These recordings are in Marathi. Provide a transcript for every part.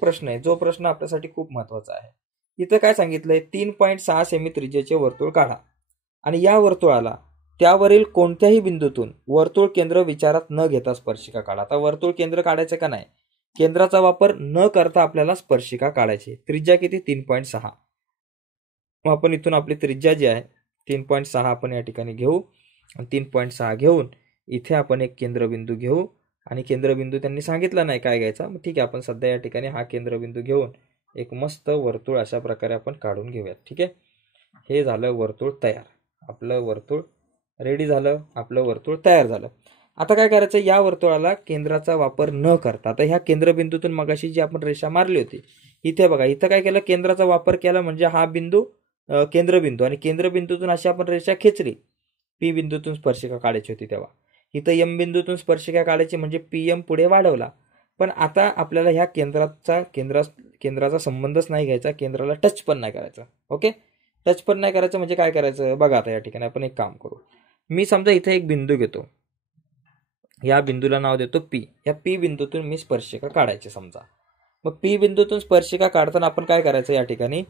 प्रश्न आहे, जो प्रश्न आपल्यासाठी खूप महत्वाचा आहे. इथं काय सांगितलंय, 3.6 सेमी त्रिज्येचे वर्तुळ काढा आणि या वर्तुळाला त्यावरील कोणत्याही बिंदूतून वर्तुळ केंद्र विचारात न घेता स्पर्शिका काढा. आता वर्तुळ केंद्र काढायचं का नाही, केंद्राचा वापर न करता आपल्याला स्पर्शिका काढायची. त्रिज्या किती, 3.6. मग आपण इथून आपली त्रिज्या जी आहे 3.6 आपण या ठिकाणी घेऊ. 3.6 घेऊन इथे आपण एक केंद्रबिंदू घेऊ आणि केंद्रबिंदू त्यांनी सांगितला नाही काय घ्यायचा, मग ठीक आहे आपण सध्या या ठिकाणी हा केंद्रबिंदू घेऊन एक मस्त वर्तुळ अशा प्रकारे आपण काढून घेऊयात. ठीक आहे, हे झालं वर्तुळ तयार. आपलं वर्तुळ रेडी झालं, आपलं वर्तुळ तयार झालं. आता काय करायचं, या वर्तुळाला केंद्राचा वापर न करता, आता ह्या केंद्रबिंदूतून मगाशी जी आपण रेषा मारली होती इथे बघा, इथं काय केलं, केंद्राचा वापर केला म्हणजे हा बिंदू केंद्रबिंदू आणि केंद्रबिंदूतून अशी आपण रेषा खेचली. पी बिंदूतून स्पर्शिका काढायची होती तेव्हा इथं एम बिंदूतून स्पर्शिका काढायची म्हणजे पी एम पुढे वाढवला. पण आता आपल्याला ह्या केंद्राचा संबंधच नाही घ्यायचा, केंद्राला टच पण नाही करायचं. ओके, टच पण नाही करायचं म्हणजे काय करायचं बघा. आता या ठिकाणी आपण एक काम करू, मी समजा इथे एक बिंदू घेतो, या बिंदूला नाव देतो पी. या पी बिंदूतून मी स्पर्शिका काढायची समजा. मग पी बिंदूतून स्पर्शिका काढताना आपण काय करायचं, या ठिकाणी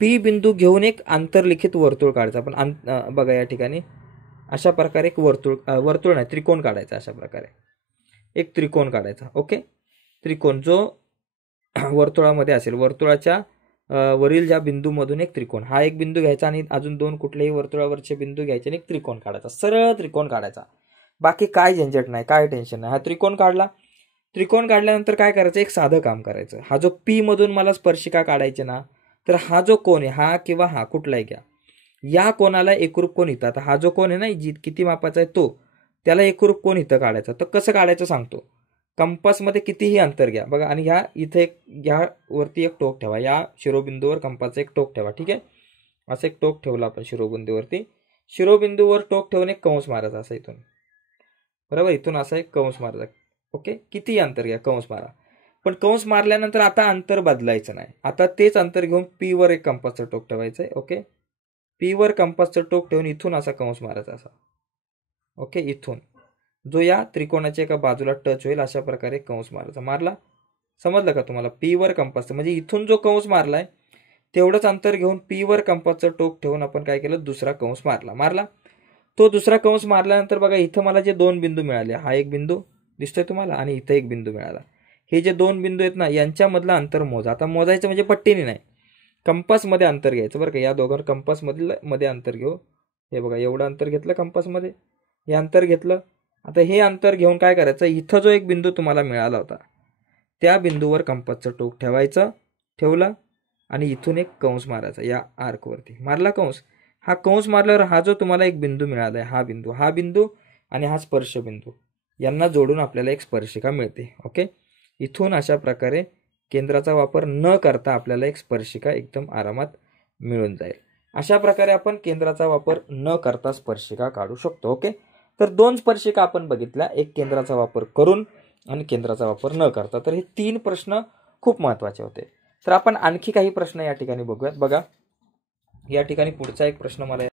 पी बिंदू घेऊन एक आंतरलिखित वर्तुळ काढायचं. आपण बघा या ठिकाणी अशा प्रकारे एक वर्तुळ नाही त्रिकोण काढायचा. अशा प्रकारे एक त्रिकोण काढायचा. ओके, त्रिकोण जो वर्तुळामध्ये असेल, वर्तुळाच्या वरील ज्या बिंदूमधून एक त्रिकोण, हा एक बिंदू घ्यायचा आणि अजून दोन कुठलेही वर्तुळावरचे बिंदू घ्यायचे आणि एक त्रिकोण काढायचा. सरळ त्रिकोण काढायचा, बाकी काय झंझट नाही, काय टेन्शन नाही. हा त्रिकोण काढला. त्रिकोण काढल्यानंतर काय करायचं, एक साधं काम करायचं. हा जो पी मधून मला स्पर्शिका काढायची ना, तर हा जो कोण आहे, हा किंवा हा कुठलाही घ्या, या कोणाला एकरूप कोण इथं, आता हा जो कोण आहे ना किती मापाचा आहे तो, त्याला एकरूप कोण इथं काढायचा. तर कसं काढायचं सांगतो. कंपासमध्ये कितीही अंतर घ्या बघा आणि ह्या इथे एक वरती एक टोक ठेवा, या शिरोबिंदूवर कंपासचं एक टोक ठेवा. ठीक आहे, असं एक टोक ठेवलं आपण शिरोबिंदूवरती. शिरोबिंदूवर टोक ठेवून एक कंस मारायचा असं इथून, बरोबर, इथून असा एक कंस मारायचा. ओके, किती अंतर घ्या, कंस मारा. पण कंस मारल्यानंतर आता अंतर बदलायचं नाही, आता तेच अंतर घेऊन पी वर एक कंपासचं टोक ठेवायचंय. ओके, पी वर कंपासचं टोक ठेवून इथून असा कंस मारायचा असा. ओके, इथून जो या त्रिकोणाच्या एका बाजूला टच होईल अशा प्रकारे कंस मारायचा. मारला, समजलं का तुम्हाला. पी वर कंपासचं म्हणजे इथून जो कंस मारलाय तेवढंच अंतर घेऊन पी वर कंपासचं टोक ठेवून आपण काय केलं, दुसरा कंस मारला. तो दुसरा कंस मारल्यानंतर बघा इथं मला जे दोन बिंदू मिळाले, हा एक बिंदू दिसतोय तुम्हाला आणि इथं एक बिंदू मिळाला. हे जे दोन बिंदू आहेत ना, यांच्यामधलं अंतर मोजा. आता मोजायचं म्हणजे पट्टीने नाही, कंपासमध्ये अंतर घ्यायचं बरं का. या दोघांवर कंपासमध्ये अंतर घेऊ. हे बघा एवढं अंतर घेतलं कंपासमध्ये, हे अंतर घेतलं. आता हे अंतर घेऊन काय करायचं, इथं जो एक बिंदू तुम्हाला मिळाला होता त्या बिंदूवर कंपासचं टोक ठेवायचं, ठेवलं आणि इथून एक कंस मारायचा. या आर्कवरती मारला कंस. हा कंस मारल्यावर हा जो तुम्हाला एक बिंदू मिळालाय, हा बिंदू आणि हा स्पर्श बिंदू यांना जोडून आपल्याला एक स्पर्शिका मिळते. ओके, इथून अशा प्रकारे केंद्राचा वापर न करता आपल्याला एक स्पर्शिका एकदम आरामात मिळून जाईल. अशा प्रकारे आपण केंद्राचा वापर न करता स्पर्शिका काढू शकतो. ओके, तर दोन स्पर्शिका आपण बघितल्या, एक केंद्राचा वापर करून आणि केंद्राचा वापर न करता. तर हे 3 प्रश्न खूप महत्वाचे होते. तर आपण आणखी काही प्रश्न या ठिकाणी बघूयात. बघा या ठिकाणी पुढचा एक प्रश्न मला